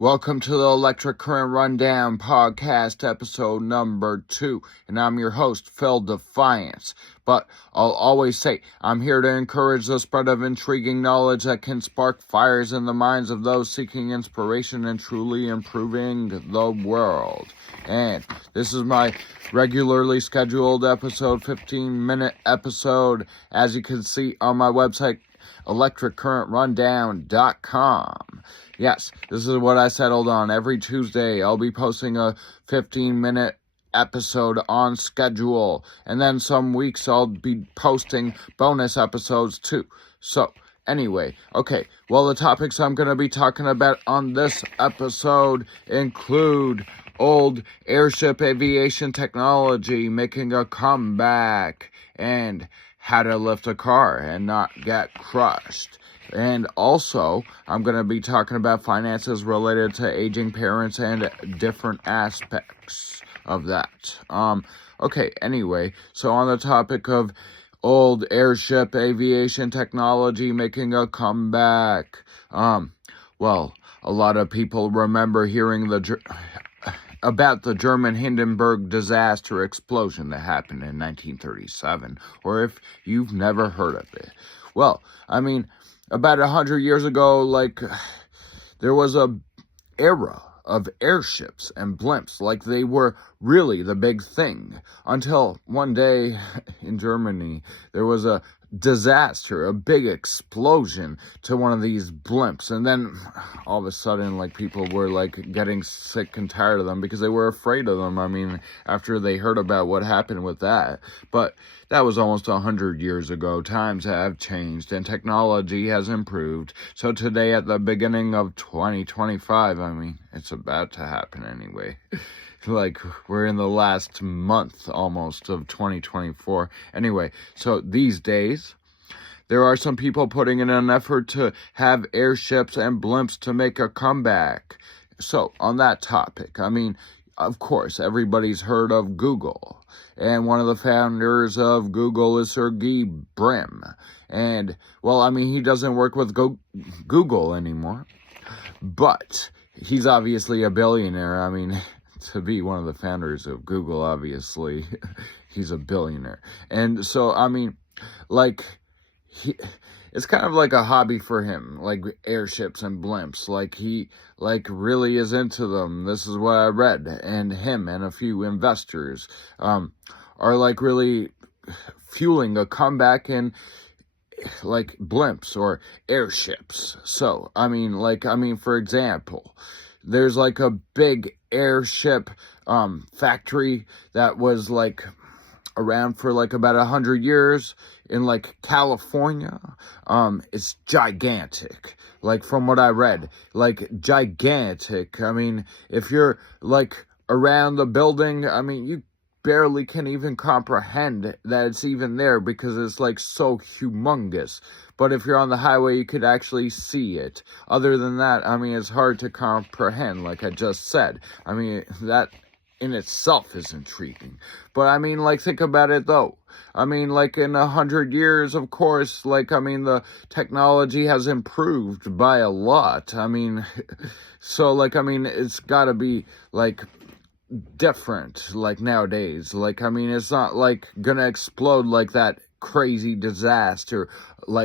Welcome to the Electric Current Rundown podcast, episode number 2, and I'm your host, Phil Defiance. But I'll always say, I'm here to encourage the spread of intriguing knowledge that can spark fires in the minds of those seeking inspiration and truly improving the world. And this is my regularly scheduled episode, 15-minute episode, as you can see on my website, electriccurrentrundown.com. Yes, this is what I settled on. Every Tuesday, I'll be posting a 15-minute episode on schedule. And then some weeks, I'll be posting bonus episodes too. So, anyway, okay. Well, the topics I'm going to be talking about on this episode include old airship aviation technology making a comeback, and how to lift a car and not get crushed. And also, I'm going to be talking about finances related to aging parents and different aspects of that. Okay, anyway, so on the topic of old airship aviation technology making a comeback, well, a lot of people remember hearing about the German Hindenburg disaster explosion that happened in 1937, or if you've never heard of it. Well, I mean, about 100 years ago, there was a era of airships and blimps, they were really the big thing, until one day in Germany, there was a disaster, a big explosion to one of these blimps, and then all of a sudden, people were, getting sick and tired of them because they were afraid of them, after they heard about what happened with that. But that was almost 100 years ago. Times have changed, and technology has improved. So today, at the beginning of 2025, it's about to happen anyway. We're in the last month almost of 2024. Anyway, so these days, there are some people putting in an effort to have airships and blimps to make a comeback. So, on that topic, of course, everybody's heard of Google. And one of the founders of Google is Sergey Brin. And, he doesn't work with Google anymore. But he's obviously a billionaire. To be one of the founders of Google, obviously, he's a billionaire. And so, it's kind of like a hobby for him, airships and blimps. He really is into them. This is what I read. And him and a few investors are, really fueling a comeback in blimps or airships. So, for example, there's a big airship factory that was around for about 100 years in California. It's gigantic, from what I read, gigantic. If you're around the building, you barely can even comprehend that it's even there because it's so humongous. But if you're on the highway, you could actually see it. Other than that, it's hard to comprehend, like I just said. That in itself is intriguing. But think about it though. In 100 years, of course, the technology has improved by a lot. So it's gotta be different nowadays. It's not gonna explode like that crazy disaster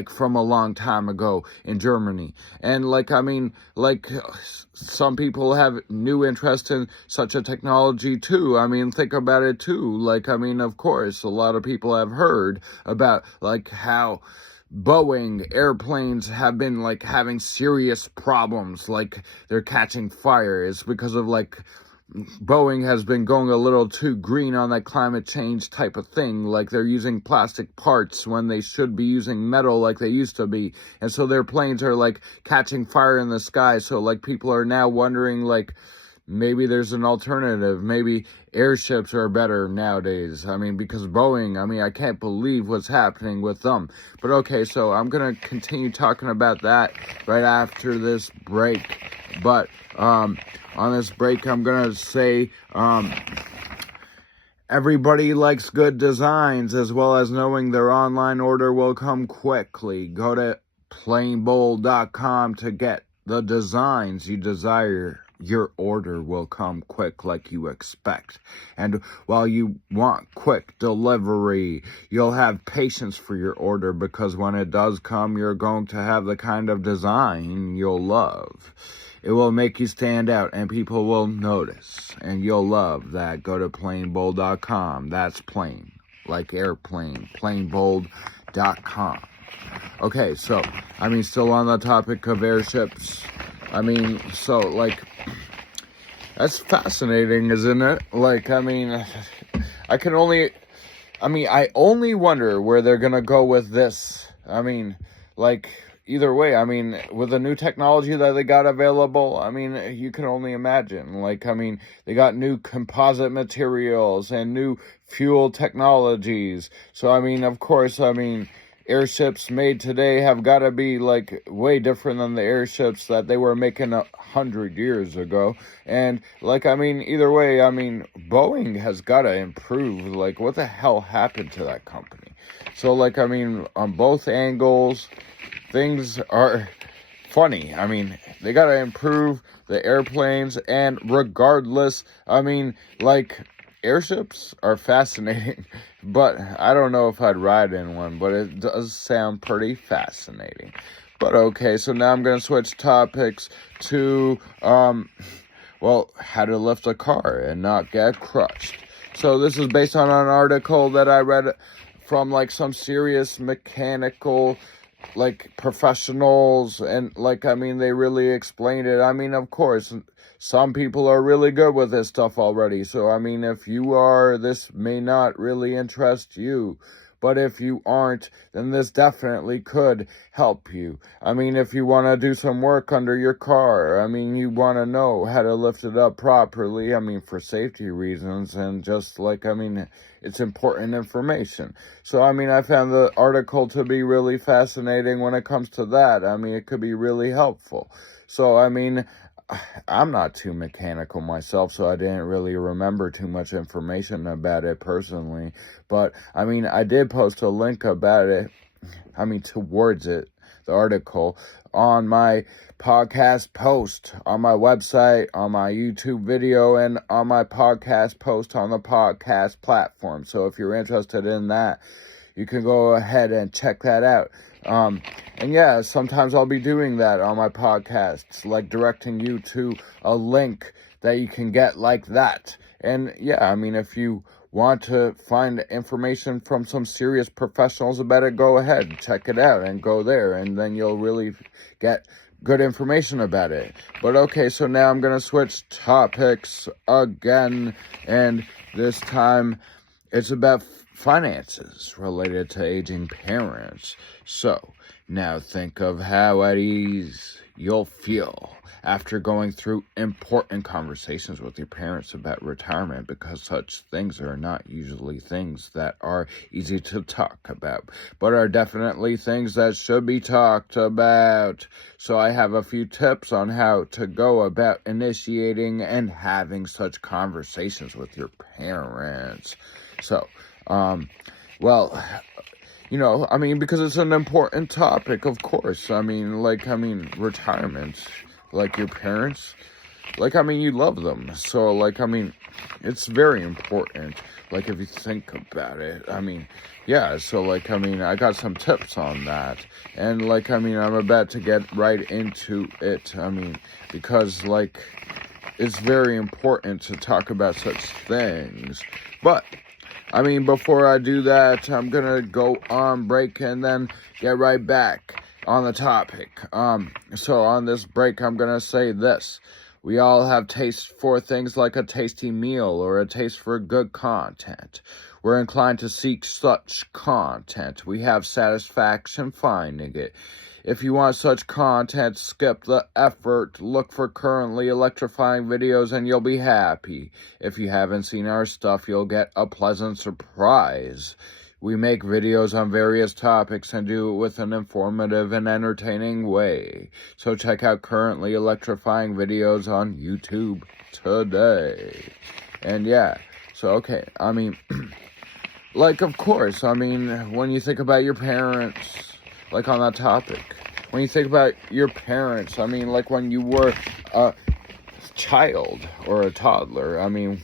from a long time ago in Germany. And some people have new interest in such a technology too. Think about it too. Of course, a lot of people have heard about how Boeing airplanes have been having serious problems, they're catching fire. It's because of Boeing has been going a little too green on that climate change type of thing. They're using plastic parts when they should be using metal like they used to be. And so their planes are catching fire in the sky. So people are now wondering maybe there's an alternative. Maybe airships are better nowadays. Because Boeing, I can't believe what's happening with them. But okay, so I'm going to continue talking about that right after this break. But, on this break, I'm going to say, everybody likes good designs, as well as knowing their online order will come quickly. Go to plainbowl.com to get the designs you desire, your order will come quick like you expect. And while you want quick delivery, you'll have patience for your order, because when it does come, you're going to have the kind of design you'll love. It will make you stand out, and people will notice, and you'll love that. Go to plainbold.com. That's plain, like airplane, plainbold.com. Okay, so, still on the topic of airships. That's fascinating, isn't it? I only wonder where they're gonna go with this. Either way, with the new technology that they got available, you can only imagine. They got new composite materials and new fuel technologies. So, of course, airships made today have got to be way different than the airships that they were making 100 years ago. And either way, Boeing has got to improve. What the hell happened to that company? So on both angles, things are funny. They got to improve the airplanes, and regardless, airships are fascinating, but I don't know if I'd ride in one, but it does sound pretty fascinating. But okay, so now I'm going to switch topics to, how to lift a car and not get crushed. So this is based on an article that I read from, some serious mechanical, professionals, and, they really explained it. Of course, some people are really good with this stuff already. So, if you are, this may not really interest you. But if you aren't, then this definitely could help you. If you want to do some work under your car, you want to know how to lift it up properly, for safety reasons, and just it's important information. So, I found the article to be really fascinating when it comes to that. It could be really helpful. So, I'm not too mechanical myself, so I didn't really remember too much information about it personally. But, I did post a link about it, towards it, the article, on my podcast post, on my website, on my YouTube video, and on my podcast post on the podcast platform. So if you're interested in that, you can go ahead and check that out. And yeah, sometimes I'll be doing that on my podcasts, directing you to a link that you can get like that. And yeah, if you want to find information from some serious professionals about it, go ahead, check it out, and go there, and then you'll really get good information about it. But okay, so now I'm going to switch topics again, and this time it's about finances related to aging parents. So, now think of how at ease you'll feel after going through important conversations with your parents about retirement, because such things are not usually things that are easy to talk about, but are definitely things that should be talked about. So I have a few tips on how to go about initiating and having such conversations with your parents. So, because it's an important topic, of course. Retirement, your parents, you love them. So, it's very important, if you think about it. Yeah, so, I got some tips on that. And, I'm about to get right into it. Because, it's very important to talk about such things. But before I do that, I'm going to go on break and then get right back on the topic. So on this break, I'm going to say this. We all have taste for things like a tasty meal or a taste for good content. We're inclined to seek such content. We have satisfaction finding it. If you want such content, skip the effort, look for currently electrifying videos, and you'll be happy. If you haven't seen our stuff, you'll get a pleasant surprise. We make videos on various topics and do it with an informative and entertaining way. So check out currently electrifying videos on YouTube today. And yeah, so okay, of course, when you think about your parents, on that topic, when you think about your parents, I mean, like when you were a child or a toddler, I mean,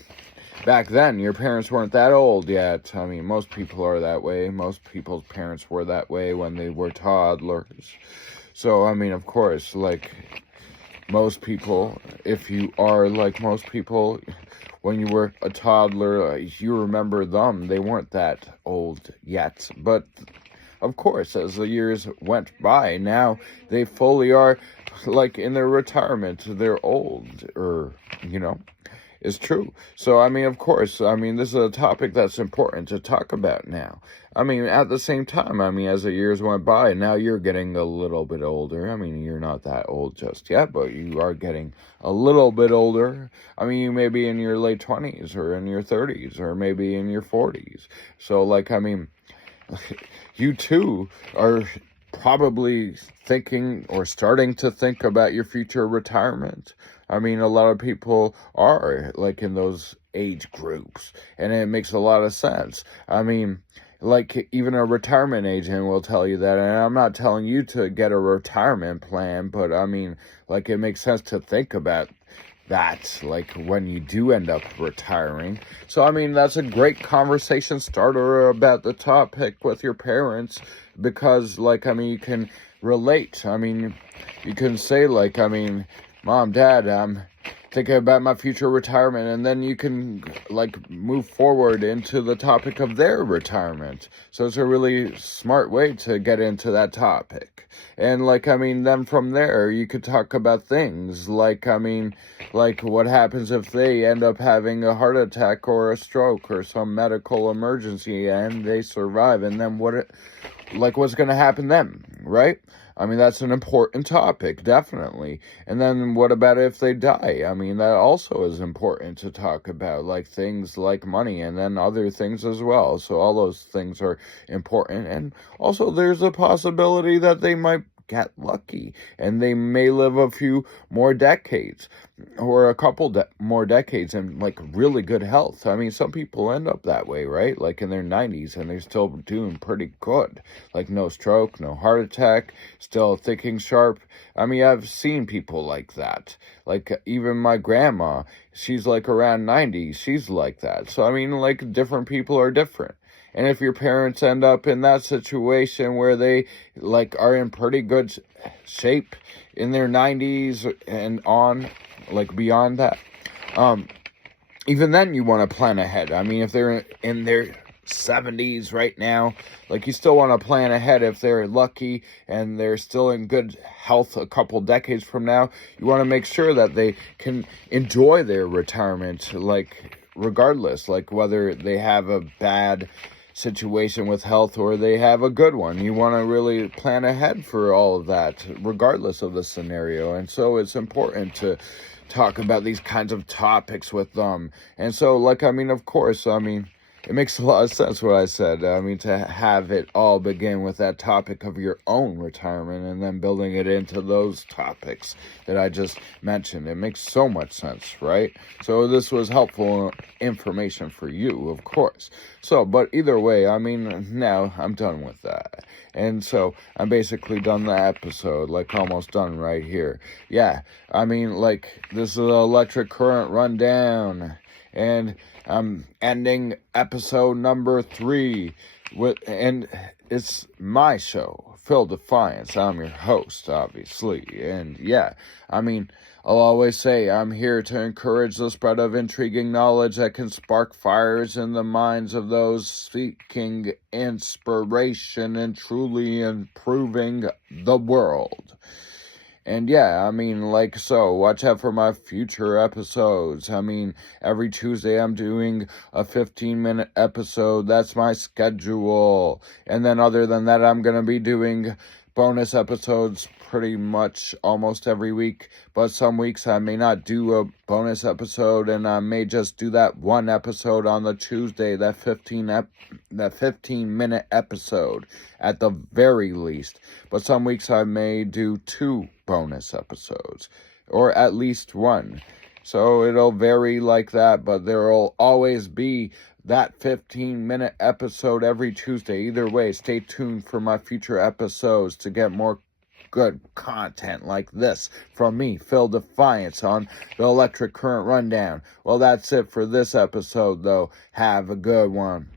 back then, your parents weren't that old yet. I mean, most people are that way. Most people's parents were that way when they were toddlers. So, I mean, of course, like most people, if you are like most people, when you were a toddler, you remember them. They weren't that old yet. But, of course, as the years went by, now they fully are, like, in their retirement. They're old, or, is true. So, I mean, of course, I mean, this is a topic that's important to talk about now. I mean, at the same time, I mean, as the years went by, now you're getting a little bit older. I mean, you're not that old just yet, but you are getting a little bit older. I mean, you may be in your late 20s or in your 30s or maybe in your 40s. So, like, I mean, you too are probably thinking or starting to think about your future retirement. I mean, a lot of people are like in those age groups, and it makes a lot of sense. I mean, like even a retirement agent will tell you that, and I'm not telling you to get a retirement plan, but I mean, like it makes sense to think about that, like when you do end up retiring. So, I mean, that's a great conversation starter about the topic with your parents, because, like, I mean, you can relate. I mean, you can say, like, I mean, Mom, Dad, I'm thinking about my future retirement, and then you can, like, move forward into the topic of their retirement. So it's a really smart way to get into that topic. And, like, I mean, then from there, you could talk about things like, I mean, like what happens if they end up having a heart attack or a stroke or some medical emergency and they survive, and then what's going to happen then, right? I mean, that's an important topic, definitely. And then what about if they die? I mean, that also is important to talk about, like things like money and then other things as well. So all those things are important. And also there's a possibility that they might get lucky and they may live a few more decades or a couple more decades in like really good health. I mean, some people end up that way, right? Like in their 90s and they're still doing pretty good, like no stroke, no heart attack, still thinking sharp. I mean, I've seen people like that. Like even my grandma, she's like around 90, she's like that. So I mean, like different people are different. And if your parents end up in that situation where they like are in pretty good shape in their 90s and on, like beyond that, even then you want to plan ahead. I mean, if they're in their 70s right now, like you still want to plan ahead. If they're lucky and they're still in good health a couple decades from now, you want to make sure that they can enjoy their retirement, like regardless, like whether they have a bad situation with health or they have a good one. You want to really plan ahead for all of that, regardless of the scenario. And so it's important to talk about these kinds of topics with them. And so, like, I mean, of course, I mean, it makes a lot of sense what I said. I mean, to have it all begin with that topic of your own retirement and then building it into those topics that I just mentioned. It makes so much sense, right? So this was helpful information for you, of course. So, but either way, I mean, now I'm done with that. And so I'm basically done the episode, like almost done right here. Yeah, I mean, like, this is an electric current rundown. And I'm ending episode number 3 and it's my show, Phil Defiance. I'm your host, obviously. And yeah, I mean, I'll always say I'm here to encourage the spread of intriguing knowledge that can spark fires in the minds of those seeking inspiration and truly improving the world. And yeah, I mean, like, so, watch out for my future episodes. I mean, every Tuesday I'm doing a 15-minute episode. That's my schedule. And then other than that, I'm going to be doing bonus episodes pretty much almost every week. But some weeks I may not do a bonus episode, and I may just do that one episode on the Tuesday, that 15-minute episode at the very least. But some weeks I may do 2 bonus episodes, or at least 1. So it'll vary like that, but there'll always be that 15-minute episode every Tuesday. Either way, stay tuned for my future episodes to get more good content like this from me, Phil Defiance, on the Electric Current Rundown. Well, that's it for this episode, though. Have a good one.